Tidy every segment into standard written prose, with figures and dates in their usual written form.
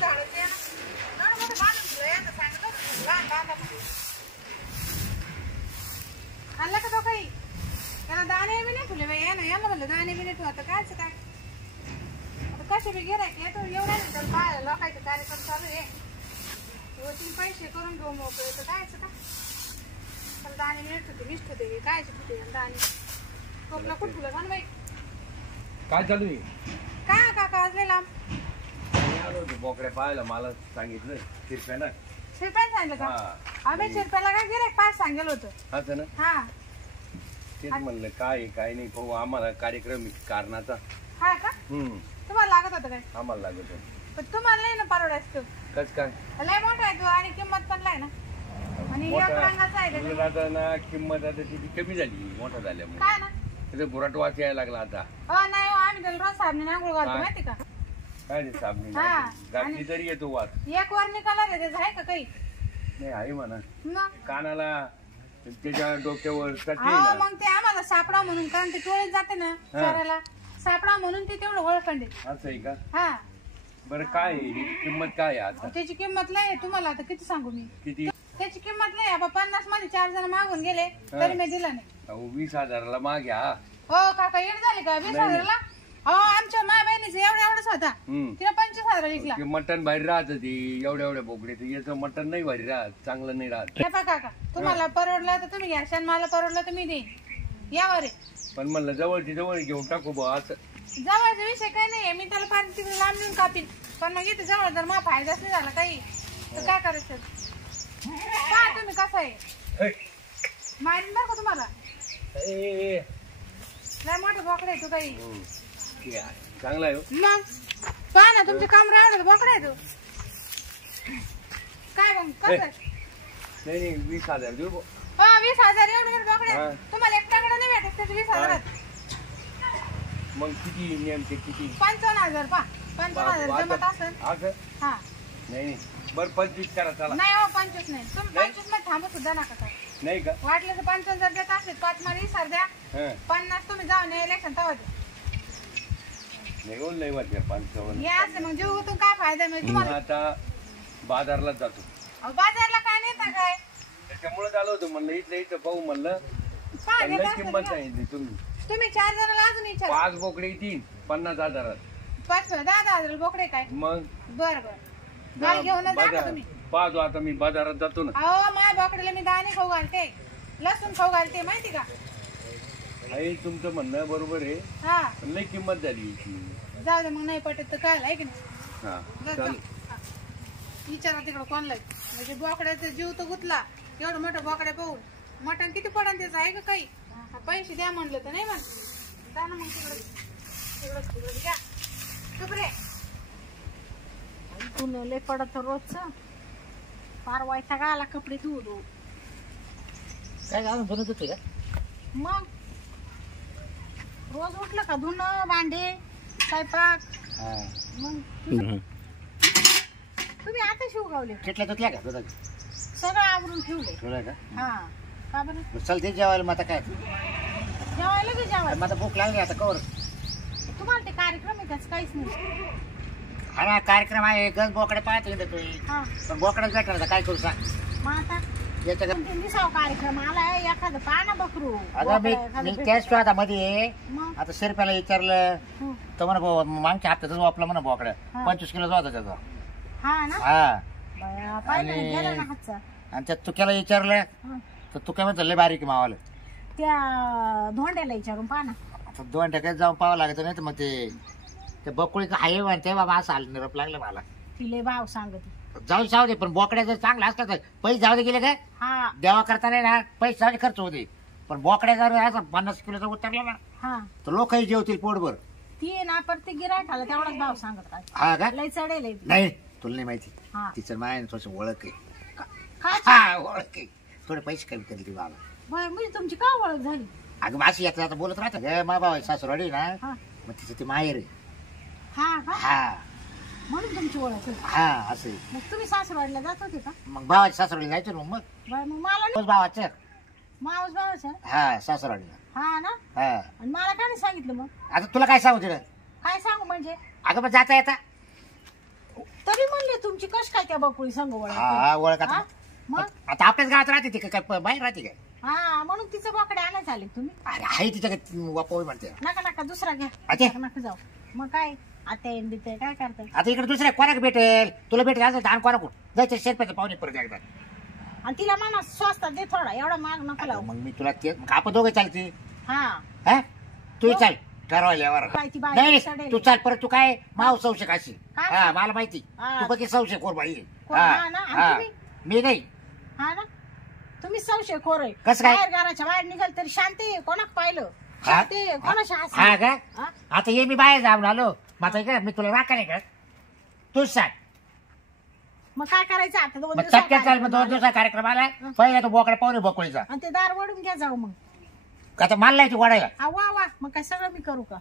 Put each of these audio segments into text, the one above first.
झाडाचे ना मोठे बांधून तुला यांना सांगितलं लहान बांधायला आणलं का तो काही त्याला दाणे बी नाही ठेवले बाई यांना म्हणलं दाणे बी नाही ठेवू आता कायचं काय आता कसे बी गिरायक येतो एवढ्या नाही तर काय लोकांचे कार्यक्रम चालू आहे 2-3 पैसे करून घेऊ मोकळे तर कायचं का पण दाणे मिळत होते मिष्ट होते कायचे कुठे दाणे टोपला कुठ तुला का बाई काय चालू आहे काय काका आज लय लांब आलो होतो बोकड्या पाहायला मला सांगितलं शिरप्यानं सांगितलं का आम्ही शिरप्याला काय गिरायक पाच सांगेल होतं असं ना हा तेच म्हणलं काय काय नाही भाऊ आम्हाला कार्यक्रम कारणाचा हा का तुम्हाला लागत होतं काय आम्हाला लागत होतं पण तुम्हाला नाही ना परवडायचं कस काय लय मोठा आहे तो आणि किंमत पण लय ना आणि एक रंगाचा आहे त्याच्यात. आता ना किंमत आता त्याची कमी झाली मोठा झाल्यामुळे काय ना त्याचा बुराट वास यायला लागला आता नाही हो आम्ही त्याला रोज साबणे आंघोळ घालतो माहिती का काय नाही साबणी हा. घातली तरी येतो वास एक वरणी कलर आहे त्याचा आहे का काही नाही आहे म्हणा मग कानाला त्याच्या डोक्यावर चटणी हो ना मग ते आम्हाला सापडा म्हणून कारण ते टोळीत जाते ना शहराला सापडा म्हणून ते तेवढं ओळखंडे असं आहे का हा बरं काय आहे? हिची किंमत काय आहे आता त्याची किंमत लय आहे तुम्हाला आता किती सांगू मी किती त्याची किंमत लय आहे 50 मध्ये 4 जण मागून गेले तरी मी दिला नाही अहो 20,000ला माग्या हो काका येड झाले का 20,000ला हो आमच्या माय बहिणीचं एवढाच होता तिला 25,000 विकला मटण बाहेर राहत ती एवढ्या बोकड्याचं याचं मटण नाही भारी राहत चांगलं नाही राहत हे पहा काका तुम्हाला परवडलं तर तुम्ही घ्या आणि मला परवडलं तर मी देईन यावर पण म्हणलं जवळची जवळ घेऊन टाकू बा असं जवळचा विषय काही नाहीये मी त्याला पाणी तिकडे लांब नेऊन कापीन पण मग इथे जवळ जर मला फायदाच नाही झाला काही तर काय करायचं पहा तुम्ही कसं आहे मारीन बरं का तुम्हाला लय मोठं बोकडं आहे तू काही चांगला आहे मग पहा ना तुमचे काम राहिलं बोकडं आहे तू काय मग कसं नाही 20,000 देऊ हो 20,000 एवढे बोकडे तुम्हाला एकट्याकडे नाही भेटत त्याचे 20,000 मग किती नेमके किती 55,000 पहा 55,000 जमत असेल असं हा नाही बरं 25 करा चला नाही हो 25 नाही तुम्ही 25 मध्ये थांबू सुद्धा नका काय नाही का वाटलं तर 55,000 देत असले 5 मध्ये 20,000 द्या 50 तुम्ही जाऊन इलेक्शन तवा नाही नाही वाटते 55 या असं मग जीव गुतून काय फायदा मिळेल तुम्हाला आता बाजारला जातो बाजारला काय नेता काय त्याच्यामुळे आलो होतो म्हणलं इथं पाहू म्हणलं किंमत सांगितली तुम्ही 4 जणांना अजून विचार 5 बोकडे येतील 50,000 10,000 बोकडे काय मग बरं माल घेऊनच जा ना तुम्ही पाहतो आता मी बाजारात जातो ना अहो माझ्या बोकड्याला मी दाणे खाऊ घालते लसूण खाऊ घालते माहिती का आई तुमचं म्हणणं बरोबर आहे हा पण लई किंमत झाली जाऊ दे मग नाही पटत तर काय आहे की नाही विचारा तिकडं कोणला म्हणजे बोकड्याचा जीव तर गुतला एवढं मोठं बोकड्या पाहून मटण किती पडन त्याचं आहे का काही पैसे द्या म्हणलं तर नाही म्हणत जा ना मग तिकडं घ्या तुकडे तुला लय पडत रोजच फार वैताग आला कपडे धुवू काय घालून बनवत होते का मग रोज उठलं का धुणं भांडे स्वयंपाक मग तुम्ही आता शिवगावले किटल्या तुटल्या का दुधा सगळं आवरून ठेवले ठेवलं का हा का बरं चल ते जेवायला मग आता काय जेवायला की जेवायला मग आता भूक लागली आता कवर तुम्हाला ते कार्यक्रम आहे त्याच काहीच नाही हा ना कार्यक्रम आहे गंज बोकडे पाहतो हा पण बोकडाच भेटणार काय करू सांग मग आता याच्या दिसाव कार्यक्रम आलाय एखादं पाना बकरू अगं मी त्याच तो आता मध्ये मग आता शिरप्याला विचारलं तर म्हणा मागच्या हप्त्यातच वापला म्हणा बोकड्या 25 किलोचा होता त्याचा हा ना हा पाहिलं गेला ना हातचा आणि त्या तुक्याला विचारलं तर तू काय म्हणतो लय बारीक मावाला त्या धोंड्याला विचारून पाना आता 2 टक्क्यात जाऊन पाहावं लागत नाही तर मग ते बकुळी आहे म्हणते बाबा असं आलं निरोप लागलं मला तिले भाव सांगते जाऊ जाऊ दे पण बोकड्या जर चांगला असला तर पैसे जाऊ दे गेले काय हा देवा करता नाही ना पैसे जाऊ दे खर्च होते पण बोकड्या जर असं 50 किलोचा उतरला ना हा तर लोकही जेवतील पोटभर ती ना प्रत्येक गिरायकाला तेवढाच भाव सांगत काय हा का लय चढेल नाही तुला नाही माहिती हा तिचं माय थोडस ओळख आहे काय हा ओळख आहे थोडे पैसे कमी करी ती बाबा म्हणजे तुमची का ओळख झाली अगं माशी येतात आता बोलत राहतं ग मा बाबा सासूरवाडी ना हा मग तिचं ती माहेर आहे हा का हा म्हणून तुमची ओळख आहे. हा असं आहे. मग तुम्ही सासरवाडीला जात होते का मग भावाच्या सासूरवाडी जायचं ना मग मग मला नाही भावाचं मावस भावाच्या हा सासूरवाडीला हा ना हा आणि मला काय नाही सांगितलं मग आता तुला काय सांगू तिला काय सांगू म्हणजे अगं मग जाता येता तरी म्हणले तुमची कश काय त्या बकुळी संग ओळख हा ओळख आता. मग आता आपल्याच गावात राहते ती काय बाहेर राहते काय? हा म्हणून तिचं बोकडे आणायला आले तुम्ही. अरे आहे तिच्या वापवी म्हणते. नका नका दुसरा घ्या. अच्छा. नका जाऊ. मग काय आता एंडी ते काय करताय? आता इकडे दुसऱ्या कोणाक भेटेल? तुला भेटेल असं दान कोणाकडून जायचं शेतपाचं पाहुणे परत एकदा. आणि तिला म्हणा स्वस्त दे थोडा एवढा महाग नका लावू. मग मी तुला ते मग आपण दोघे चालते. हा हा तू चाल ठरवायल्यावर. काय ती बाई नाही सडेल. तू चाल परत तू काय माव संशय अशी. काय? हा मला माहिती हा. तू बघी संशय कोर बाई. कोण? हा ना? आणि हा. तुम्ही? मी नाही. हा ना तुम्ही संशय खोर आहे. कसं काय? बाहेर घराच्या बाहेर निघाल तरी शांती आहे. कोणाक पाहिलं हा? शांती आहे. कोणाच्या हा हसली? का हा? आता ये मी बाहेर जाऊन आलो माझा काय मी तुला राखा नाही का तूच सांग. मग काय करायचं आता दोन मग दिवसात चटक्यात चाल मग 2 दिवसा कार्यक्रमाला पहिला तो बोकडा पाहुणे बकोळीचा. आणि ते दार वडून घ्या जाऊ मग. आता मला नाही वाढायला. वा वा मग काय सगळं मी करू का?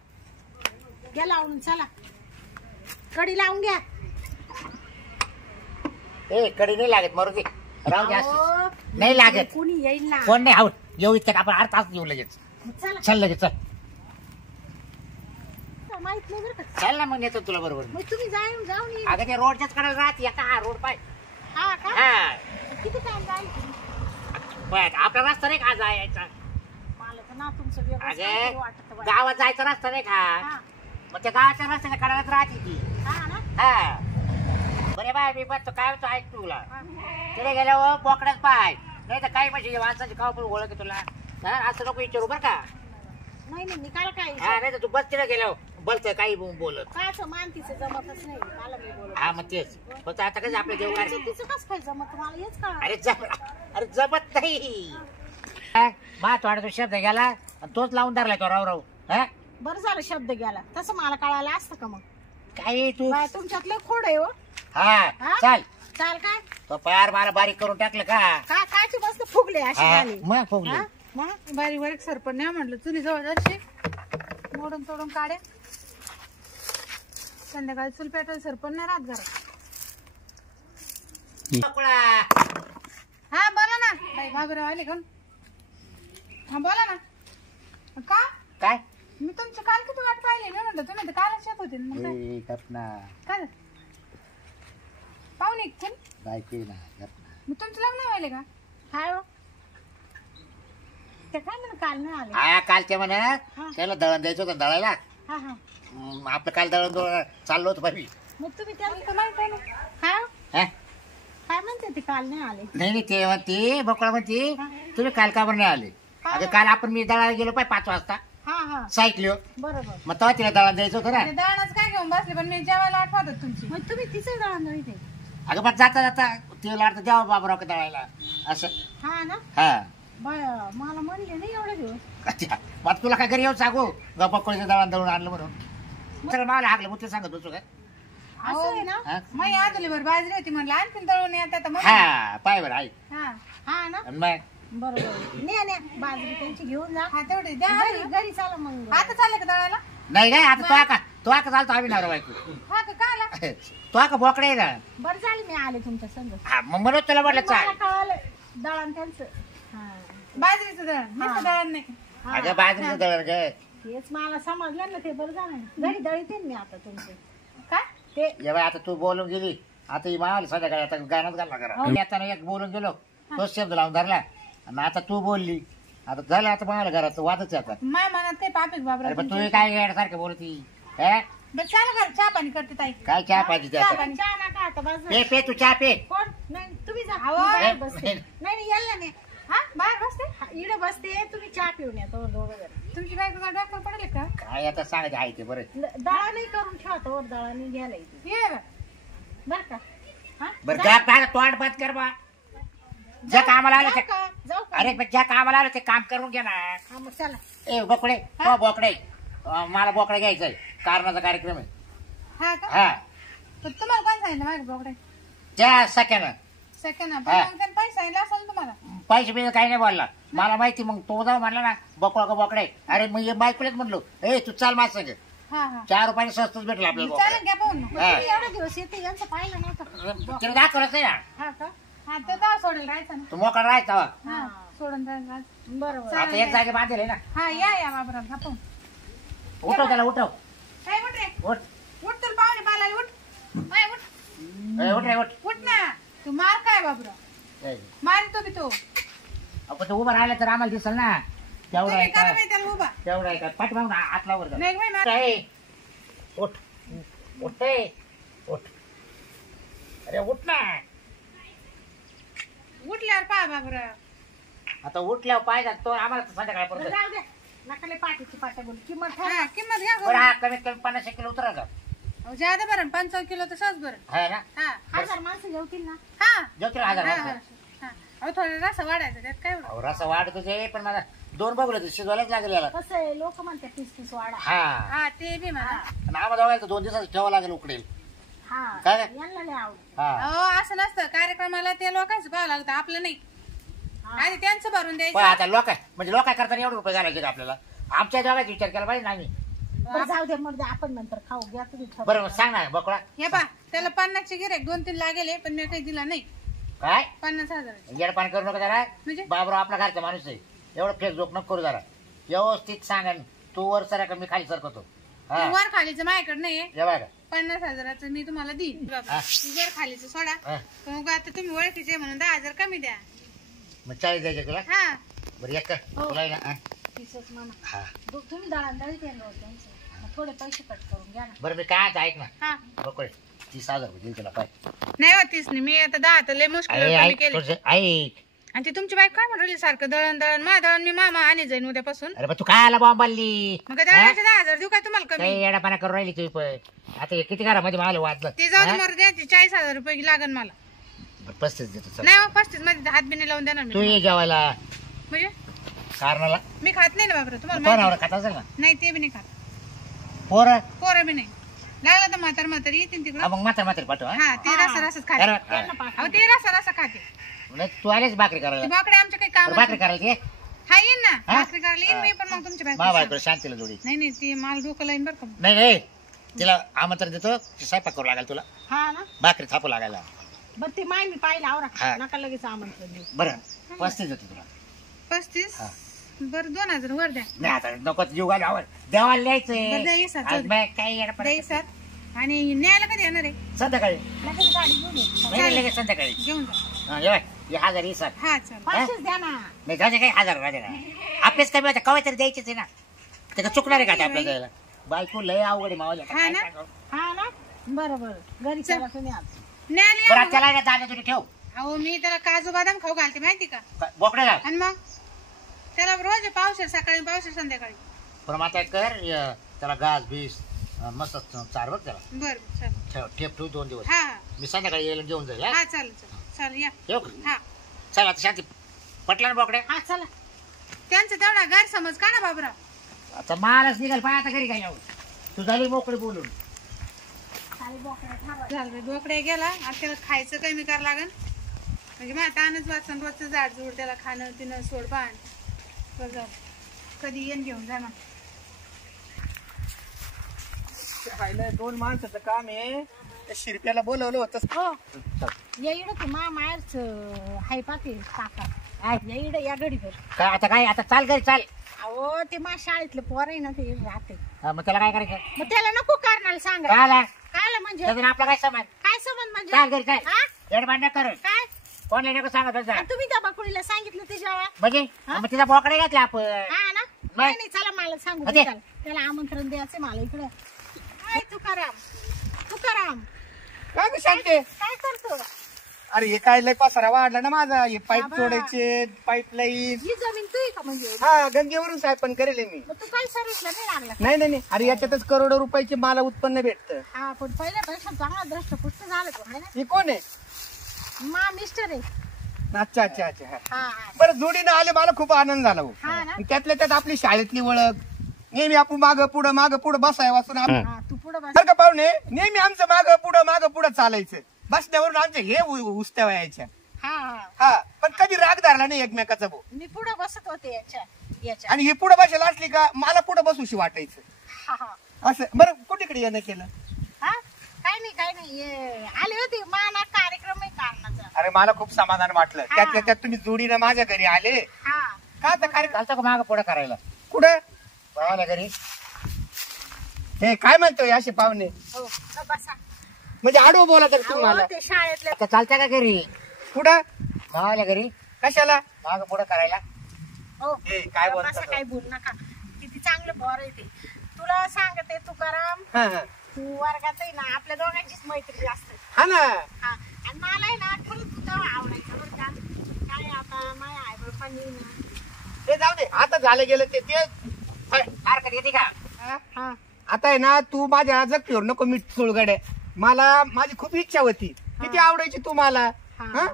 घ्या लावून चला कडी लावून घ्या. ए कडी नाही लागत मारुती राहू दे अहो, असं. नाही लागत. कोणी येईल ना. कोण नाही आहोत येऊ इतक्यात आपण अर्धा तास येऊ लगेच. चला चल लगेच चल. माहित नाही बरं का. चल ना मग येतो तुला बरोबर. मग तुम्ही जाऊन येईल. अगं ते रोडच्याच कडे राहते एका हा रोड पाय. हा का हा किती टाइम जाईल तुम्ही? बघ, आपला रस्ता नाही का जायचा. मला तर ना तुमचं वेगळंच अगं काहीतरी वाटतं बाई. गावात जायचा रस्ता नाही का हा मग त्या गावाच्या रस्त्याच्या कडाला राहते ती. हा ना हा बरे बाय मी पण काय होतो ऐक तुला हा. तिथे गेल्यावर बोकडाच पाय नाही तर काही म्हणजे माणसाची खाऊ पण ओळख तुला. हा, असं नको विचारू बरं का. नाही नाही निकाल काय हा नाही तर तू बस तिथे गेल्यावर बोलतोय काही बोलत. काय मानतीचं जमतच नाही मला मी बोलत. हा मग तेच फक्त आता कसं आपलं देव काय तिचं कसं काय जमत मला हेच कळलं. अरे जमत नाही. मा थोडा तो शब्द गेला आणि तोच लावून धरलाय तो राव. हा बरं झालं शब्द गेला तसं मला कळायला असतं का मग. काय तू बाय, तुमच्यातलं खोड आहे हो. हा हा? चाल चाल काय तो पार मला बारीक करून टाकलं का. काय काय मस्त फुगले अशी हा, झाली. मग फुगली. हा? मग बारीक बारीक सरपण नाही म्हटलं चुली जवळ जरशी मोडून तोडून काढ्या. संध्याकाळी चूल पेटवायला सरपण नाही राहत घरात. पकडा. हा बोला ना बाई घाबराव आले का? हा बोला ना. का काय मी तुमची काल किती वाट पाहिली मी म्हटलं तुम्ही तर कालच येत होते ना. मग काय ए, गपना काय पाहुणे इच्छा बायको ना गपना. मग तुमचं लग्न व्हायले का? काय हो ते काय म्हणून काल नाही आले. हा काल ते म्हणा हा. त्याला दळण द्यायचं होतं दळायला. हा हा आपलं काल दळण चाललो होतं भाभी. मग तुम्ही त्या तर माहित आहे ना. हा हा? काय म्हणते ते काल नाही आले. नाही नाही ते म्हणते बकळा म्हणते तुम्ही काल का बरं नाही आले. अगं काल आपण मी दळायला गेलो पाय 5 वाजता हा हा सायकलीवर बरोबर. मग तेव्हा तिला दळण द्यायचं होतं ना. ते दळणच काय घेऊन बसले पण मी जेवायला आठवतात तुमची. मग तुम्ही तिचं दळण इथे. अगं पण जाता जाता ते लाडतं द्यावं बाबराव का दळायला असं. हा ना हा बाय मला म्हणले नाही एवढे दिवस. मग तुला काय घरी येऊन सांगू बकळीचं दळण दळून आणलं म्हणून. तर मला हागलं मग ते सांगत बसू काय. असं आहे ना. हा? मग आजली बरं बाजरी होती म्हणलं आणखीन दळून येतात मग. हा पाय बरं आई हा हा ना आणि मग बरोबर. न्या बाजरी त्यांची घेऊन जा. हा तेवढे द्या घरी आधी. घरी चाला मग. आता चालले का दळायला? नाही काय आता तो का चालतो आम्ही नवरा बायको. हा का काला तो का बोकडे आहे ना. बरं झालं मी आले तुमच्या संग. हा मग म्हणून तुला म्हटलं मला चाल. कळालं दळण त्यांचं. हा बाजरीचं दळण नुसतं दळण नाही. हा. अगं बाजरीचं दळण ग. हेच मला समजलं ना ते बरं झालं ना. घरी दळते मी आता तुमचे काय ते. जेव्हा आता तू बोलून गेली आता ही माल संध्याकाळी आता गाणंच घालला करा. मी आता एक बोलून गेलो तोच शब्द लावून धरला आणि आता तू बोलली आता झालं आता मला घरात वादच आहे आता. माय मनात काही पापिक बाबरा. अरे पण तुम्ही काय सारखं बोलती. हा? बरं चाल घर चहा पाणी करते ताई. काय चहा पाहिजे चहा त्याचा. पाणी. चहा नका आता बस पे पे तू चहा पे. कोण नाही तुम्ही जा. अहो. मी बाहेर बसते. नाही. नाही नाही यायला नाही. हा बाहेर बसते. हा, इकडे बसते तुम्ही चहा पिऊन या दोघं जण. तुमची बायको का डॉक्टर पडेल का? काय आता सांगायचं आहे ते बरं. दळा करून ठेवतो वर दळाने घ्यायला येते ये बरं. बर का. हा बरं जा पाय तोंड बंद कर बा. ज्या कामाला आलं ते जाऊ का. अरे पण ज्या कामाला आलं ते काम करून घे ना. हा मग चला. ए बोकडे हो बोकडे मला बोकडा घ्यायचंय कारणाचा कार्यक्रम आहे. हा का? हा तर तुम्हाला कोण सांगितलं माझ्या बोकडे? त्या सख्यानं सेकंड हा. पण त्यांनी पैसे सांगितलं असेल तुम्हाला. पैसे बिसे काही नाही बोलला मला माहिती. मग तो जाऊ म्हणला ना बोकडा का बोकडे. अरे मग बायकोलेच म्हणलो ए तू चाल माझ संग. हा हा 4 रुपयाने स्वस्तच भेटलं आपल्याला चालेल बोकडा. घ्या पाहून. मग हा. तुम्ही एवढे दिवस येते यांचं पाहिलं नव्हतं. तिला दाखवलंच नाही ना. हा का. हा तर तेव्हा सोडेल राहायचं ना. तू मोकळा राहायचा वा. हा सोडून राहायचं. बरोबर. आता एक जागे बांधेल ना. हा या बाबरा घ्या पाहून. उठव त्याला उठव काय उठ रे उठ. उठ तर पाहुणे पाला उठ. बाय उठ. उठ रे उठ. उठ ना. तू मार काय बाबरा मारतो बी तो. आपण तो उभा राहिला तर आम्हाला दिसल ना. तेवढा आहे का त्याला उभा तेवढा आहे का पाठ मागून हात लावर जा. नाही बाई, मार. उठ उठ रे. उठ अरे उठ ना. उठल्यावर पहा बाबरा. आता उठल्यावर पाहिजे तो आम्हाला तर संध्याकाळपर्यंत. जाऊ दे नकाले पाठीची पाट्या बोल किंमत हा किंमत घ्या बरं हा कमीत कमी 50 किलो उतरा का. ज्यादा बरं 5 किलो तर सहज बरं. है ना. हा 1000 माणसं जेवतील ना. हा जेवतील 1000 हा, माणसं. हा. अहो थोडं रस्सा वाढायचा त्यात काय एवढं. अहो, रस्सा वाढ तुझे पण मला 2 बघलं तर शिजवायलाच लागेल याला. कसं आहे लोक म्हणतात 30 वाढा. हा हा ते बी म्हणा. आणि आम्हाला दोघायला 2 दिवसात ठेवावं लागेल उकडेल. हा काय? यांना लय आवड. हा अहो असं नसतं कार्यक्रमाला ते लोकांचं पाहावं लागतं आपलं नाही. आधी त्यांचं भरून पण द्यायचं. आता लोक म्हणजे लोक करताना एवढे रुपये घालायचे का आपल्याला. आमच्या दोघांचा विचार केला पाहिजे ना आम्ही. बरं जाऊ दे मग आपण नंतर खाऊ घ्या तुम्ही ठरवा. बरं सांग ना बकळा हे पा त्याला 50चे गिऱ्हाईक 2-3 लागेल पण मी काही दिला नाही. काय 50,000 येडपान करू नका जरा. म्हणजे बाबराव आपला घरचा माणूस आहे. एवढं फेक जोक नको करू जरा. व्यवस्थित सांगा तू वर सरा का मी खाली सरकतो. हा वर खालीचं माझ्याकडे नाही. हे बघा 50,000चं मी तुम्हाला देईन बाबा. हा. वर खालीचं सोडा. हा. पण मग आता तुम्ही ओळखीचे म्हणून 10,000 कमी द्या. मग 40 द्यायचे तुला. हा बरं एक कर तुला आहे ना. हा. तीसच म्हणा. हा तुम्ही दळांदळी केलं होतं त्यांचं. मग थोडे पैसे कट करून घ्या ना. बरं मी काय ऐक ना हा बकळे 30,000 रुपये देईल तुला. काय नाही होतीच नाही मी आता 10 तर लय मुश्किल कमी ऐक केले. तुझं ऐक. आणि ती तुमची बाईक काय म्हणली सारखं दळण दळण दळण मी मामा आणि जाईन उद्यापासून. अरे बा तू काय आला बॉम्बाली. मग काय दळणाचे 10,000 देऊ काय तुम्हाला कमी. काही येडापाना करून राहिली तुम्ही पण. आता हे किती घरामध्ये मला वाजलं. ते जाऊ दे मरू द्या 40,000 रुपये लागन मला. 35 देतो चल. नाही हो 35 मध्ये हात बिने लावून देणार तू मी. ये जेवायला म्हणजे कारणाला. मी खात नाही ना बाबा तुम्हाला कोणावर माहिती. खात असेल ना नाही ते बी नाही खात. पोरं. पोरं बी नाही. लागलं तर म्हातारी येतील तिकडं. हा, मग म्हातार पाठव. हा? हा ते रसा रसच खाते. अरे, हा. अहो ते रसा खाते. नाही, तू आलेच भाकरी ते करायला. बाकडे आमचे काही काम भाकरी करायला ये. हा येईन ना हा? भाकरी करायला येईन मी पण मग तुमच्या मा बायको बायको शांतीला जोडी. नाही नाही ती माल डोकं लाईन बरं का. नाही नाही तिला आमंत्रण देतो. स्वयंपाक करू लागेल तुला. हा ना भाकरी थापू लागायला. बरं ते माय मी पाहिलं हा. आवरा नका लगेच आमंत्रण देऊ. बरं 35 देतो तुला. 35 हा. बरं 2,000 वर द्या. नाही आता नको जीव घाल आवड देवाला बरं द्या, ये सर, न्यायचंय. आज चल. काही येडा द्या सर आणि न्यायला कधी येणार आहे. संध्याकाळी. लगेच गाडी घेऊन ये. नाही लगेच संध्याकाळी. घेऊन जा. हा, ये बाय. हे 1000 ही सर. हा चल. 500 द्या ना. नाही जाते काही 1000 राहते ना. आपलेच कमी होते कवाय तरी द्यायचेच आहे ना. ते का चुकणार आहे का ते आपल्या द्यायला. बायको लय अवघड आहे मावाला. हा ना? हा ना बरं बरं घरी चला तुम्ही आज. न्यायला बरं या त्याला ना जाणे तुझी ठेव. अहो मी त्याला काजू बदाम खाऊ घालते माहिती का. बोकडे घाल. आणि मग त्याला रोज पावशेर सकाळी पावशेर संध्याकाळी. पण मग आता कर त्याला घास बीस मस्त चार बघ त्याला. बरं चल. ठेव ठेप ठेव 2 दिवस. हा मी संध्याकाळी येईल घेऊन जाईल. हा? हा चालेल चालेल या. ठेव का? हा चल आता शांती पटला ना बोकडे. हा चला. त्यांचं तेवढा गैरसमज का ना बाबराव. आता मालच निघाल पाय आता घरी काय येऊ. तू झाली मोकळी बोलून. खाली बोकडं ठरवा. झालं बाई, बोकडे गेला आता त्याला खायचं कमी करावं लागन. म्हणजे मला तानच वाचन रोजचं झाड झुड त्याला खाणं पिणं सोड पाण. बरं झालं. कधी येऊन घेऊन जा ना. राहिलं 2 माणसाचं काम आहे. त्या शिरप्याला बोलवलं होतं. हो या इडं ते मायरच हाय पाते काका या इडं या गडीवर. काय आता काय आता चाल घरी चाल. अहो ते मा शाळेतलं पोर आहे ना ते राहते. हा, मग त्याला काय करायचं. मग त्याला नको कारणाला सांगा. काय आला काय म्हणजे त्यातून आपला काय सामान. काय संबंध म्हणजे चाल घरी काय हा? येडबाड नका करू. काय कोण नको सांगत होता. आणि तुम्ही त्या बाकुळीला सांगितलं ते जेव्हा म्हणजे हा? मग तिचा बोकडे घातला आपण. हा ना नाही नाही चला मला सांगू अरे. दे त्याला. त्याला आमंत्रण द्यायचं मला इकडं. काय तुकाराम काय बी सांगते. काय करतो. अरे हे काय लय पसारा वाढला ना माझा. हे पाईप बाबा. जोडायचे पाईपलाईन. ही जमीन तू का म्हणजे. हा गंगेवरून साहेब पण करेल मी. मग तू काय सर्विसला नाही लागला. नाही नाही नाही. अरे याच्यातच करोडो रुपयाचे मला उत्पन्न भेटतं. हा पण पहिल्यापेक्षा चांगला दृष्टपुष्ट झालं तो है ना. हे कोण आहे. मा मिस्टर आहे. अच्छा अच्छा अच्छा. हा. हा हा बरं जोडीनं आले मला खूप आनंद झाला भाऊ. हा ना. आणि त्यातल्या त्यात आपली शाळेतली ओळख. नेहमी आपण माग पुढं बसाय वाचून हा तू पुढं बस. बरं का पाहुणे नेहमी आमचं माग पुढं चालायचं. बसण्यावरून आमचे हे उस्त्या व्हायच्या. हा हा हा पण कधी राग धरला नाही एकमेकाचा भाऊ. मी पुढं बसत होते याच्या आणि ही पुढे बसायला असली का मला पुढे बसूशी वाटायचं. हा हा असं बरं कुठेकडे येणं केलं. हा काय नाही ये आले होते माना कार्यक्रम आहे कारणाचा. अरे मला खूप समाधान वाटलं. त्यातल्या त्यात तुम्ही जोडीनं माझ्या घरी आले. हा का तर कार्यक्रम चालतो का माग पुढे करायला कुठं भावाला घरी. हे काय म्हणतोय असे पाहुणे. हो बसा. म्हणजे आडवं बोला तर तुम्हाला अहो, ते शाळेतले आता चालतं का घरी कुठं मावाल्या घरी कशाला माग पुढं करायला हो ए, काय बोलता असं तो? काही बोल नका. किती चांगलं पोर आहे ते. तुला सांगते तुकाराम, हा हा. तू वर्गात आहे ना आपल्या दोघांचीच मैत्री जास्त आहे. हा ना हा आणि मला आहे ना खरंच तू तेव्हा आवडायचं बरं का. काय आता माझ्या आई बापांनी ना ते जाऊ दे आता झालं गेलं ते हरकत येते का हा आता आहे ना तू माझ्या जगतीवर नको मीठ सोळगडे मला माझी खूप इच्छा होती किती आवडायची तू मला हा?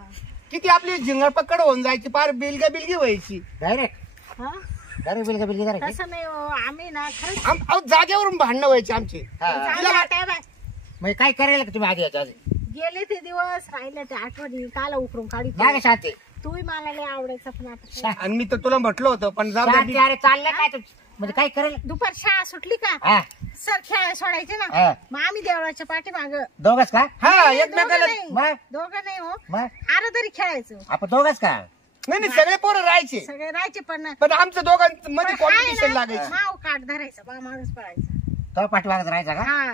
किती आपली झिंगड पकड होऊन जायची पार बिलगी व्हायची डायरेक्ट हा डायरेक्ट बिलगी डायरेक्ट तसं नाही हो, आम्ही ना खरंच अहो, जागेवरून भांडणं व्हायची आमची चांगलं वाटाय बाय. मग काय करायला का तुम्ही आधी याच्या आधी गेले ते दिवस राहिले ते आठवणी काला उकरून काढी नाही का शांती तूही मला लय आवडायचा पण आता काय. आणि मी तर तुला म्हटलं होतं पण जाऊ शांती दे अरे चाललं काय तू म्हणजे काय करेल दुपार शाळा सुटली का हा सर खेळायला सोडायचे ना हा. मग आम्ही देवळाच्या पाठीमाग दोघच का हा एकमेकाला मग दोघं नाही हो मग आरं तरी खेळायचं आपण दोघच का नाही नाही सगळे पोरं राहायचे सगळे राहायचे पण पण आमचं दोघांमध्ये पण आहे कॉम्पिटिशन ना, लागायचं माव काट धरायचं बा मागच पडायचं तो पाठीमागत राहायचा का हा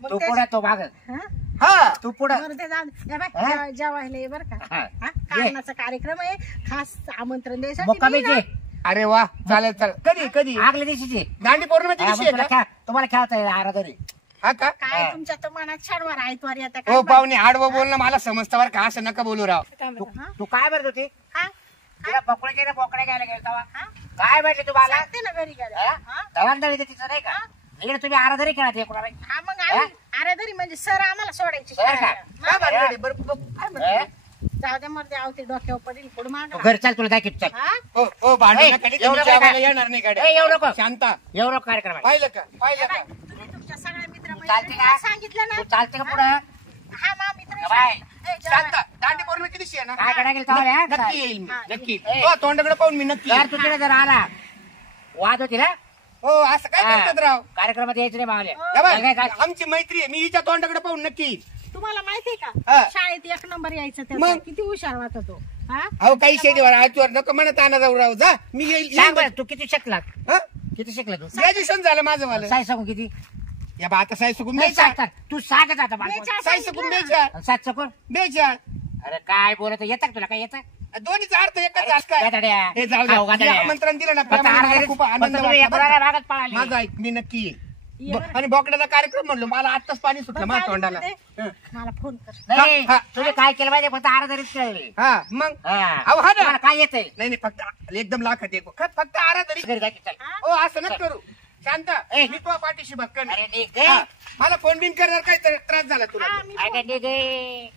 मग तू तेच- पुढे तो माग हा? हा तू पुढे बरं ते जाऊ दे. या बाय, हा? जेवायला ये बरं का हा. हा? कारणाचा कार्यक्रम आहे खास आमंत्रण द्यायसाठी मी मुक्कामीची ना- अरे वा चालेल चालेल कधी कधी आगल्या दिवशीची दांडी पौर्णिमेच्या दिवशी आहे का तुम्हाला खेळता येईल आराधरी हा का काय हा. तुमच्या तर मनात छाडवार आयतवार येतं हो काय पाहुणे आडवं बोलणं मला समजतं बरं का असं नका बोलू राव हा? तू काय म्हणत होती हा? तुला बोकड्या बोकड्या घ्यायला गेलो तेव्हा काय म्हटले तुम्हाला सांगते ना घरी गेल्या दवाखान्यात तिचं नाही का इकडे तुम्ही आराधरी खेळत आहे कोणाला हा मग आम्ही अरे तरी म्हणजे सर आम्हाला सोडायचे सर का? खेळायला. काय भानगडी? बरं, बरं, काय म्हणते? जाऊ दे मरते आवते डोक्यावर पडेल पुढे माग तू घरी चाल तुला दाखवत चल हा हो हो भांडण ए, नका, एवढं तुमच्या काय? आम्हाला येणार नाही ए, गाड्या येऊ नको शांता येऊ नको कार्यक्रम आहे. पाहिलं का पाहिलं बाय, का तुम्ही तुमच्या सगळ्या मित्र चालते का? मैत्रिणींना सांगितलं ना तू चालते का पुढं हा मा मित्र बाय. ए, जेव्हा- शांता दांडी पौर्णिमेच्या दिवशी आहे ना काय करायला गेलं तेव्हा रे? नक्की येईल मी हा, नक्की ए. हो तोंडाकडे पाहून मी नक्की जर येईल. तू तिकडे जर आला वाद होती ना हो असं काय करतात राव कार्यक्रमात यायचं नाही मावले या बाय, काय काय आमची मैत्री आहे मी हिच्या तोंडाकडे पाहून नक्की येईल. तुम्हाला माहितीये हा. का शाळेत एक नंबर यायचा त्याचा मग? किती हुशार होता तो हा अहो काही शेतीवर आयतवर नको म्हणत आणा जाऊ राव जा मी येईल सांग बरं, तू किती शिकला हा? किती शिकला तू ग्रॅज्युएशन झालं माझं मला साई सांगू किती या बा आता साई सुकून नाही बेचार सांगतात तू सांगत आता मला बेचार साई सुकून बेचार सात सकून बेचार अरे काय बोलत येतात तुला काय येतं दोन्हीचा अर्थ एकच आज काय गादाड्या. हे जाऊ खाऊ द्या गादाड्या. हे आमंत्रण दिलं ना फक्त त्यामुळे मला आराधरीच- खूप आनंद फक्त तुम्ही वाटला बरं एका का? भागात पळाली. माझं ऐक मी नक्की ये येईल बरं. आणि बोकड्याचा कार्यक्रम म्हणलो मला आत्ताच पाणी सुटलं माझ्या तोंडाला हं. मला फोन कर नाही हा, हा. तुम्ही काय केलं पाहिजे फक्त आराधरीच खेळले हा मग अहो, हा ना. तुम्हाला काय येतंय नाही नाही फक्त एकदम लाखात एक फक्त आराधरी घरी जा की चल. हो असं नका करू शांत ए. मी तुझ्या पाठीशी भक्कन अरे आहे. निघ गे. हा, मला फोन बिन करणार काही त्रास झाला तुला हा मी अगं निघ गे.